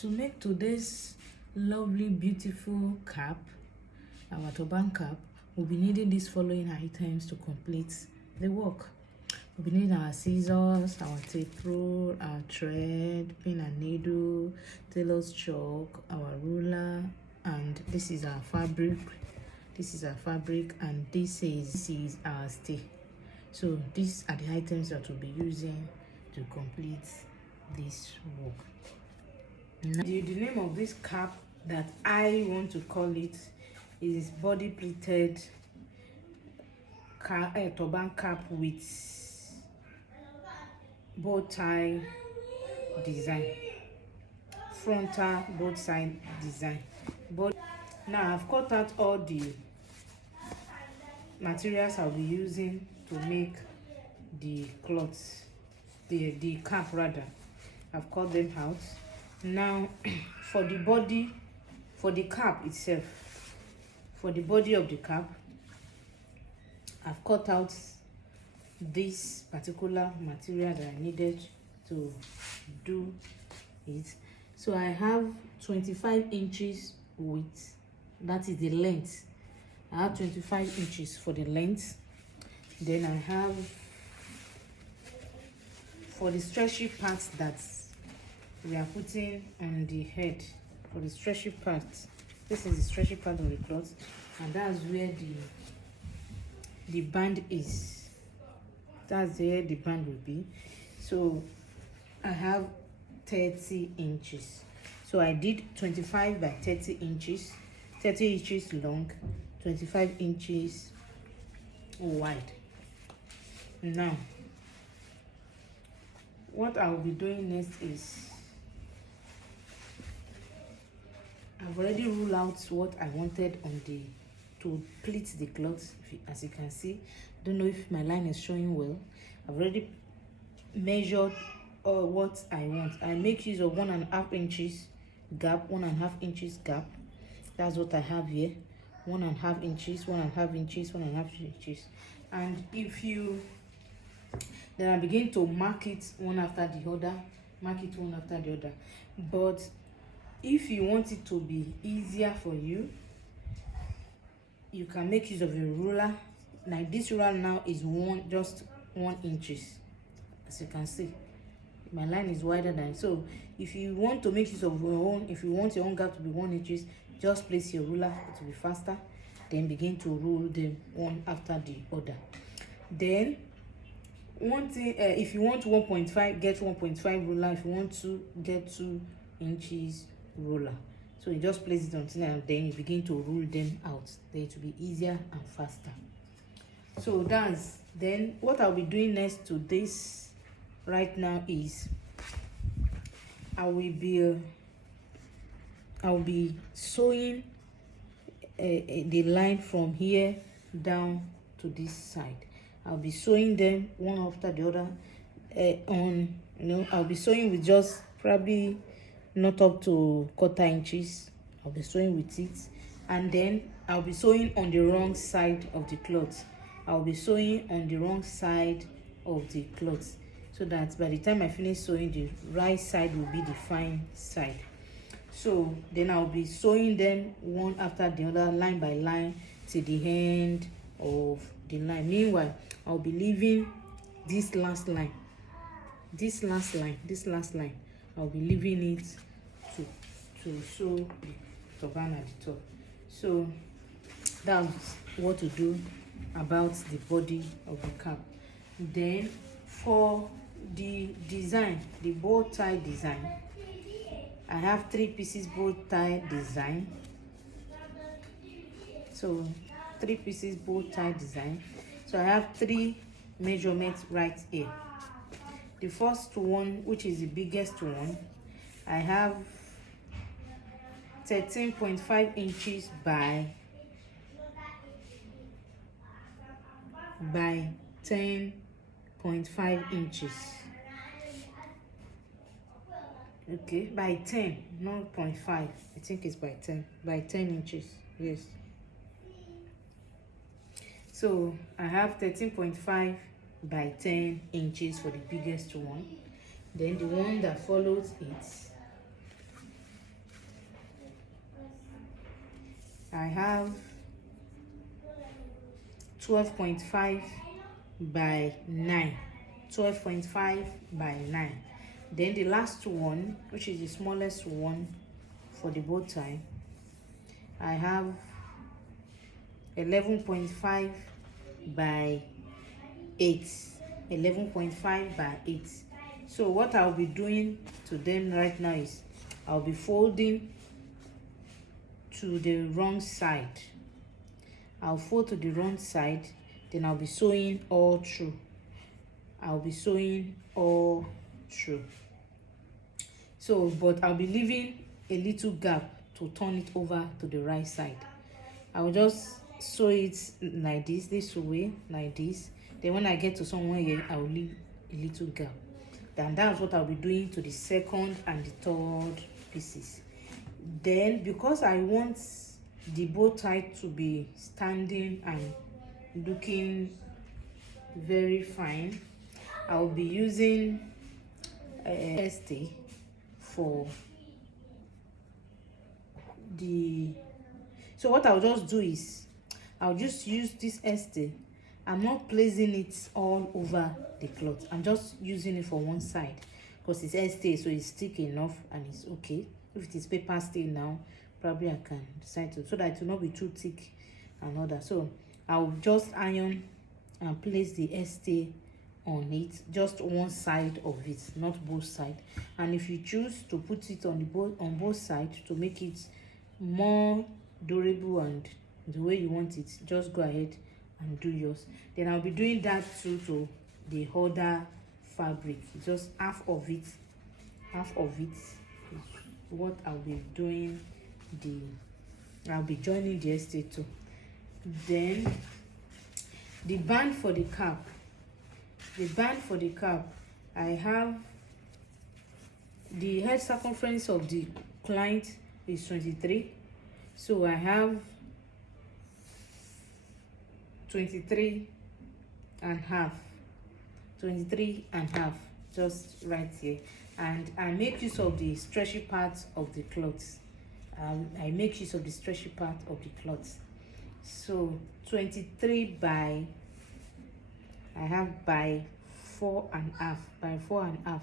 To make today's lovely beautiful cap, our turban cap, we'll be needing these following items to complete the work. We'll be needing our scissors, our tape rule, our thread, pin and needle, tailor's chalk, our ruler, and this is our fabric. And this is our stay. So these are the items that we'll be using to complete this work. Now, the name of this cap that I want to call it is body pleated turban cap with bow tie design, frontal both side design. But now I've cut out all the materials I'll be using to make the cloths, the cap rather. I've cut them out. Now for the body, for the cap itself, for the body of the cap, I've cut out this particular material that I needed to do it. So I have 25 inches width, that is the length. I have 25 inches for the length. Then I have, for the stretchy parts that we are putting on the head, for the stretchy part, this is the stretchy part of the cloth, and that's where the band is. That's where the band will be. So I have 30 inches. So I did 25 by 30 inches, 30 inches long, 25 inches wide. Now what I will be doing next is, I've already ruled out what I wanted on the to pleat the cloth. As you can see, don't know if my line is showing well. I've already measured what I want. I make use of 1.5 inches gap, 1.5 inches gap. That's what I have here. 1.5 inches, 1.5 inches, 1.5 inches. And if you then I begin to mark it one after the other, but if you want it to be easier for you, you can make use of a ruler. Like this ruler now is just 1 inches. As you can see, my line is wider than. So if you want to make use of your own, if you want your own gap to be 1 inches, just place your ruler, it will be faster. Then begin to roll them one after the other. Then one thing, if you want 1.5, get 1.5 ruler. If you want to get 2 inches ruler. So you just place it on tin and then you begin to roll them out. Then it will be easier and faster. So that's, then what I'll be doing next to this right now is I will be sewing the line from here down to this side. I'll be sewing them one after the other I'll be sewing with just probably not up to 1/4 inches. I'll be sewing with it, and then I'll be sewing on the wrong side of the cloth. I'll be sewing on the wrong side of the cloth, so that by the time I finish sewing, the right side will be the fine side. So then I'll be sewing them one after the other, line by line, till the end of the line. Meanwhile, I'll be leaving this last line, I'll be leaving it to sew the turban at the top. So that's what to do about the body of the cap. Then for the design, the bow tie design, I have 3 pieces bow tie design. So 3 pieces bow tie design. So I have 3 measurements right here. The first one, which is the biggest one, I have 13.5 inches by 10.5 inches. Okay, by 10, not 0.5. I think it's by 10 inches. Yes. So I have 13.5 by 10 inches for the biggest one. Then the one that follows it I have 12.5 by 9. 12.5 by 9. Then the last one, which is the smallest one for the bow tie, I have 11.5 by 8. 11.5 by 8. So what I'll be doing to them right now is I'll be folding to the wrong side. I'll fold to the wrong side, then I'll be sewing all through. I'll be sewing all through. So, but I'll be leaving a little gap to turn it over to the right side. I'll just sew it like this way, like this. Then when I get to somewhere here, I'll leave a little gap. Then that's what I'll be doing to the second and the third pieces. Then because I want the bow tie to be standing and looking very fine, I'll be using stay for the. So what I'll just do is I'll just use this stay. I'm not placing it all over the cloth. I'm just using it for one side because it's stay, so it's thick enough and it's okay. If it is paper stay now, probably I can decide to, so that it will not be too thick and all that. So I'll just iron and place the stay on it, just one side of it, not both sides. And if you choose to put it on both sides to make it more durable and the way you want it, just go ahead and do yours. Then I'll be doing that too to the other fabric. Just half of it is what I'll be doing. I'll be joining the stay too. Then the band for the cap. I have the head circumference of the client is 23, so I have 23 and half, just right here. And I make use of the stretchy part of the cloth. I make use of the stretchy part of the cloth. So 23 by, I have by 4.5.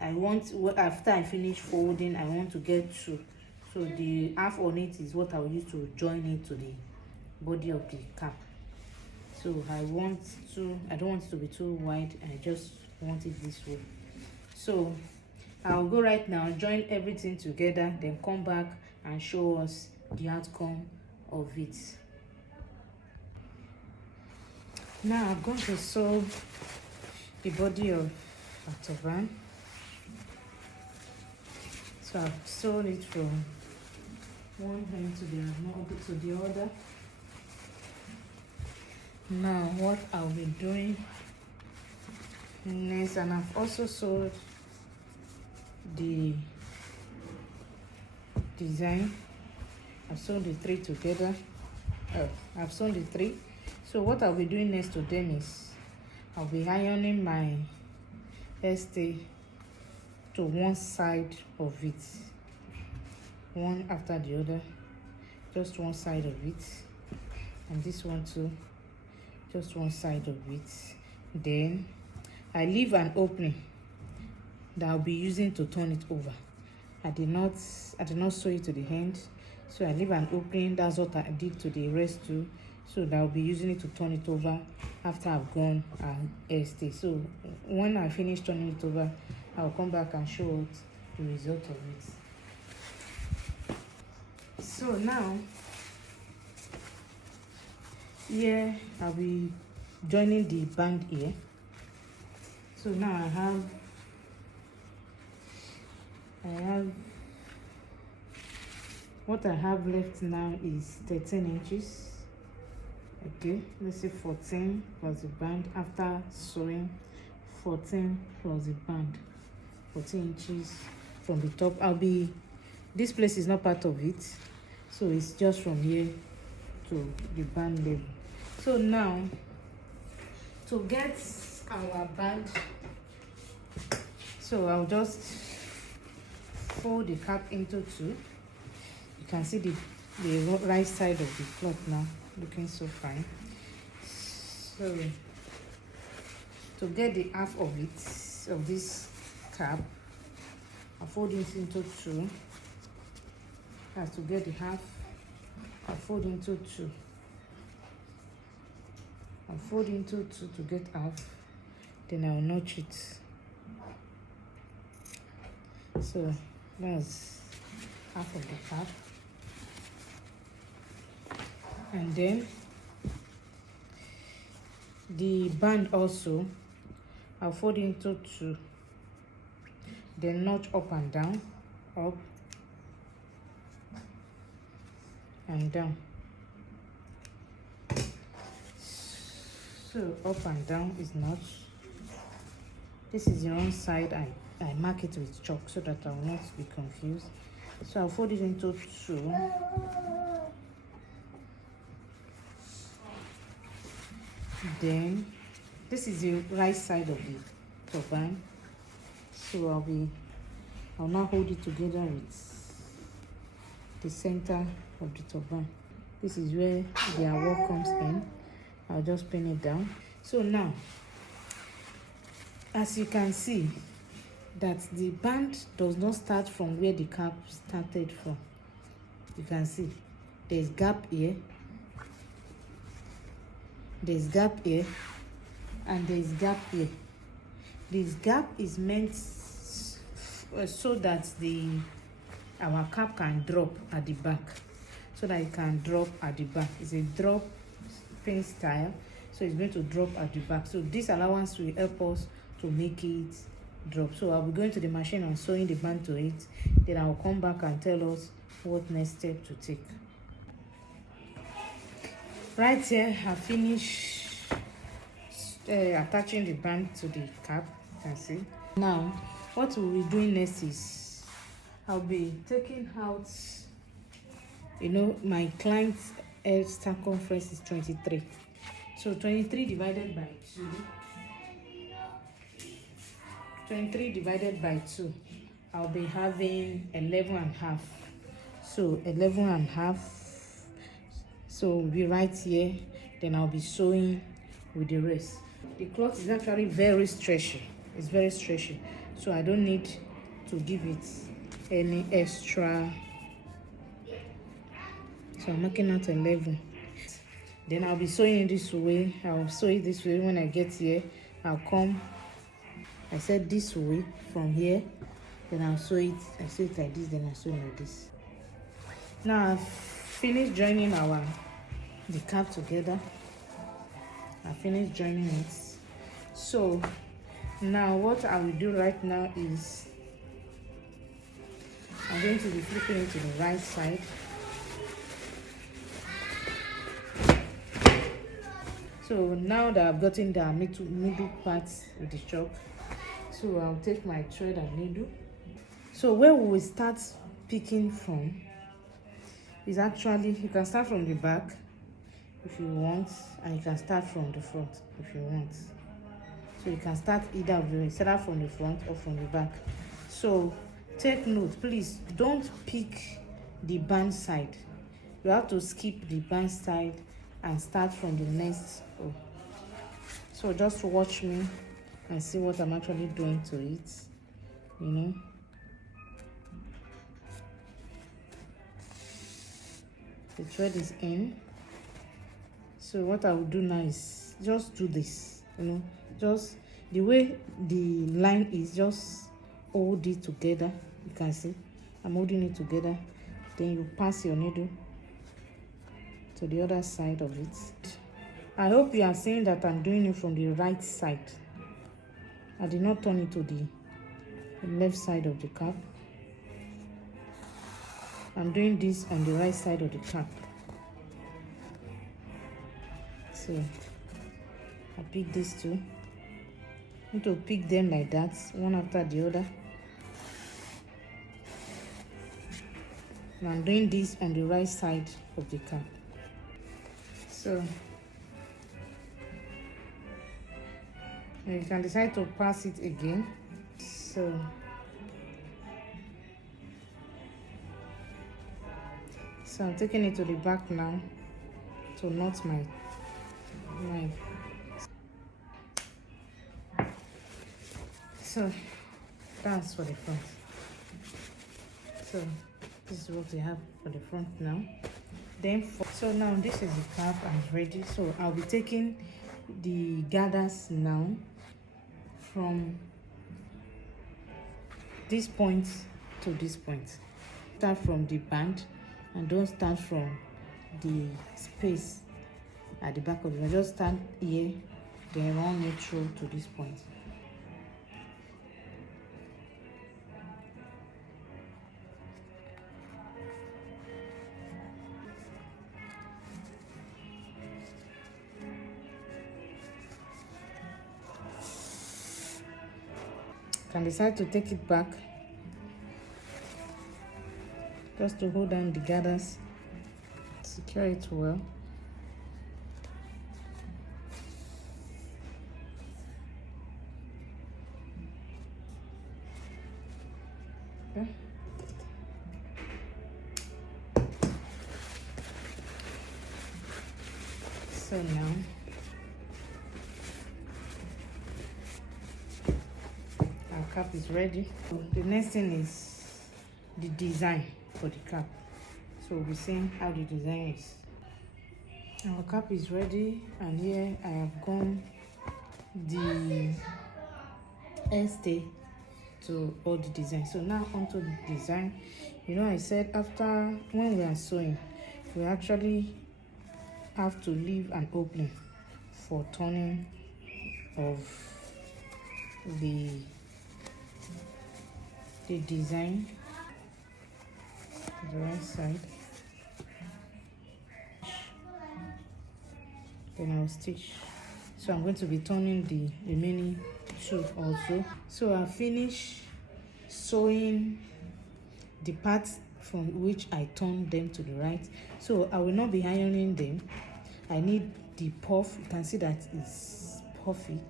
I want, after I finish folding, I want to get 2. So the half on it is what I'll use to join it to the body of the cap. So I don't want it to be too wide. I just want it this way. So I'll go right now, join everything together, then come back and show us the outcome of it. Now I'm going to sew the body of a turban. So I've sewn it from one end to the other. Now what I'll be doing next, and I've also sewed the design. I've sewn the 3 together. I've sewn the 3. So what I'll be doing next to them is I'll be ironing my stay to one side of it, one after the other, just one side of it, and this one too, just one side of it. Then I leave an opening that I'll be using to turn it over. I did not sew it to the end, so I leave an opening. That's what I did to the rest too. So that I'll be using it to turn it over after I've gone and stay. So when I finish turning it over, I'll come back and show it, the result of it. So now here I'll be joining the band here. So now I have what I have left now is 13 inches. Okay, let's say 14 plus the band. After sewing, 14 plus the band, 14 inches from the top. This place is not part of it, so it's just from here to the band level. So now to get our band, so I'll just fold the cap into 2. You can see the the right side of the cloth now, looking so fine. So to get the half of it, of this cap, I fold it into two. As to get the half, I fold into two. I fold into two to get half, then I'll notch it. So that's half of the cap. And then the band also, I'll fold into two, then notch up and down, up and down. So up and down is notch. This is the wrong side. I mark it with chalk so that I will not be confused. So I'll fold it into two. Then this is the right side of the turban. So I'll now hold it together with the center of the turban. This is where the award comes in. I'll just pin it down. So now, as you can see, that the band does not start from where the cap started from. You can see there's gap here, there's gap here, and there's gap here. This gap is meant so that our cap can drop at the back, so that it can drop at the back. It's a drop pin style, so it's going to drop at the back. So this allowance will help us to make it drop. So I'll be going to the machine and sewing the band to it, then I'll come back and tell us what next step to take. Right here I finished attaching the band to the cap. You can see. Now what we'll be doing next is I'll be taking out, my client's head circumference is 23. So 23 divided by 2. 23 divided by 2, I'll be having 11 and a half. So 11 and a half. So we'll be right here. Then I'll be sewing with the rest. The cloth is actually very stretchy. It's very stretchy. So I don't need to give it any extra. So I'm marking out 11. Then I'll be sewing it this way. I'll sew it this way. When I get here, I'll come. I said this way from here. Then I'll sew it. I sew it like this. Then I sew it like this. Now I've finished joining the cap together. I finished joining it. So now what I will do right now is I'm going to be flipping it to the right side. So now that I've gotten the middle part with the chalk, so I'll take my thread and needle. So where we will start picking from is actually, you can start from the back if you want, and you can start from the front if you want. So you can start either of the way, start from the front or from the back. So take note, please don't pick the band side. You have to skip the band side and start from the next row. So just watch me and see what I'm actually doing to it. The thread is in. So what I will do now is just do this, just the way the line is, just hold it together. You can see I'm holding it together. Then you pass your needle to the other side of it. I hope you are seeing that I'm doing it from the right side. I did not turn it to the left side of the cap. I'm doing this on the right side of the cap. So I pick these two. I need to pick them like that, one after the other. And I'm doing this on the right side of the cap. So you can decide to pass it again. So I'm taking it to the back now to knot my so that's for the front. So this is what we have for the front now. Then so now this is the cap and ready. So I'll be taking the gathers now from this point to this point. Start from the band and don't start from the space at the back of the band. Just start here, then run it through to this point. Can decide to take it back just to hold down the gathers, secure it well. Okay. So now our cap is ready. So the next thing is the design for the cap. So we'll be seeing how the design is. Our cap is ready, and here I have gone the stay to all the design. So now onto the design. You know, I said after when we are sewing, we actually have to leave an opening for turning of the design to the right side. Then I'll stitch. So I'm going to be turning the remaining two also. So I'll finish sewing the parts from which I turned them to the right. So I will not be ironing them. I need the puff. You can see that it's puffy.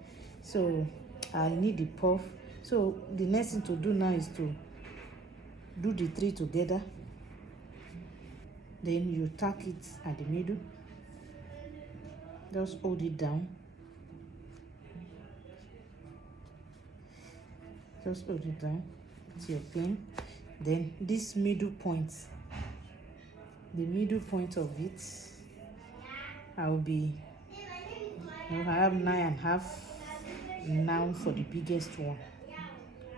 So I need the puff. So the next thing to do now is to do the three together. Then you tack it at the middle. Just hold it down. Just hold it down with your pin. Then this middle point, the middle point of it, I have 9.5 now for the biggest one.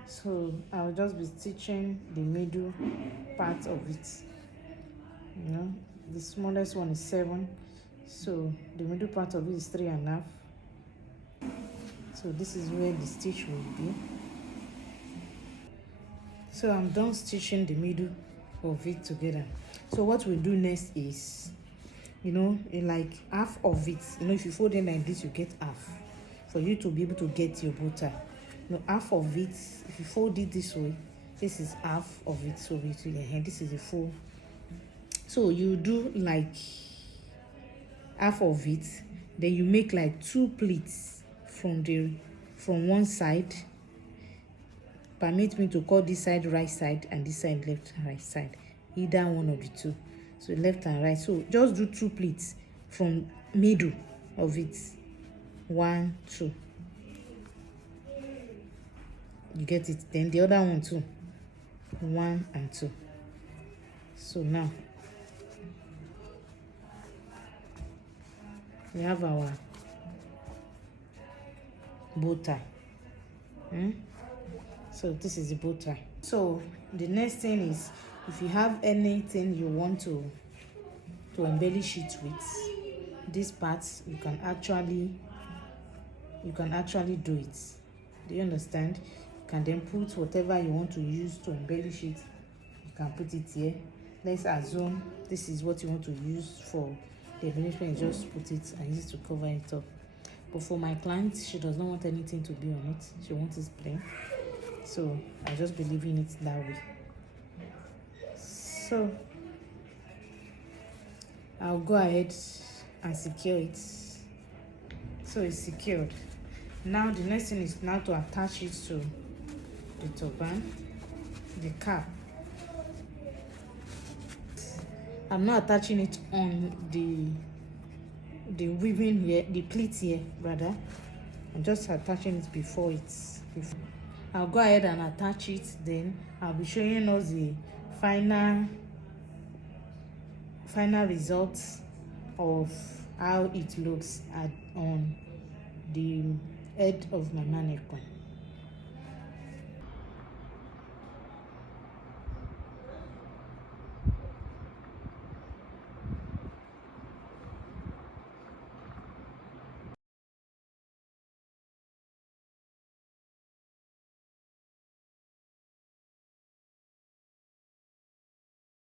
So I'll just be stitching the middle part of it. You know, the smallest one is 7, so the middle part of it is 3.5. So this is where the stitch will be. So I'm done stitching the middle of it together. So what we do next is, you know, like half of it, you know, if you fold it like this, you get half for you to be able to get your bow tie. You know, half of it, if you fold it this way, this is half of it, so this is the full. So you do like half of it, then you make like 2 pleats from one side. Permit me to call this side right side and this side left and right side, either one of the two. So left and right. So just do 2 pleats from middle of it. 1, 2. You get it. Then the other one too. 1 and 2. So now we have our bow tie. So this is the bow tie. So the next thing is, if you have anything you want to embellish it with, these parts you can actually do it. Do you understand? You can then put whatever you want to use to embellish it. You can put it here. Let's assume this is what you want to use for the embellishment. You just put it and use it to cover it up. But for my client, she does not want anything to be on it. She wants it plain. So I just be leaving it that way. So I'll go ahead and secure it. So it's secured. Now the next thing is now to attach it to the turban, the cap. I'm not attaching it on the weaving here, the pleat here rather. I'm just attaching it before it's I'll go ahead and attach it, then I'll be showing us the final results of how it looks on the head of my mannequin.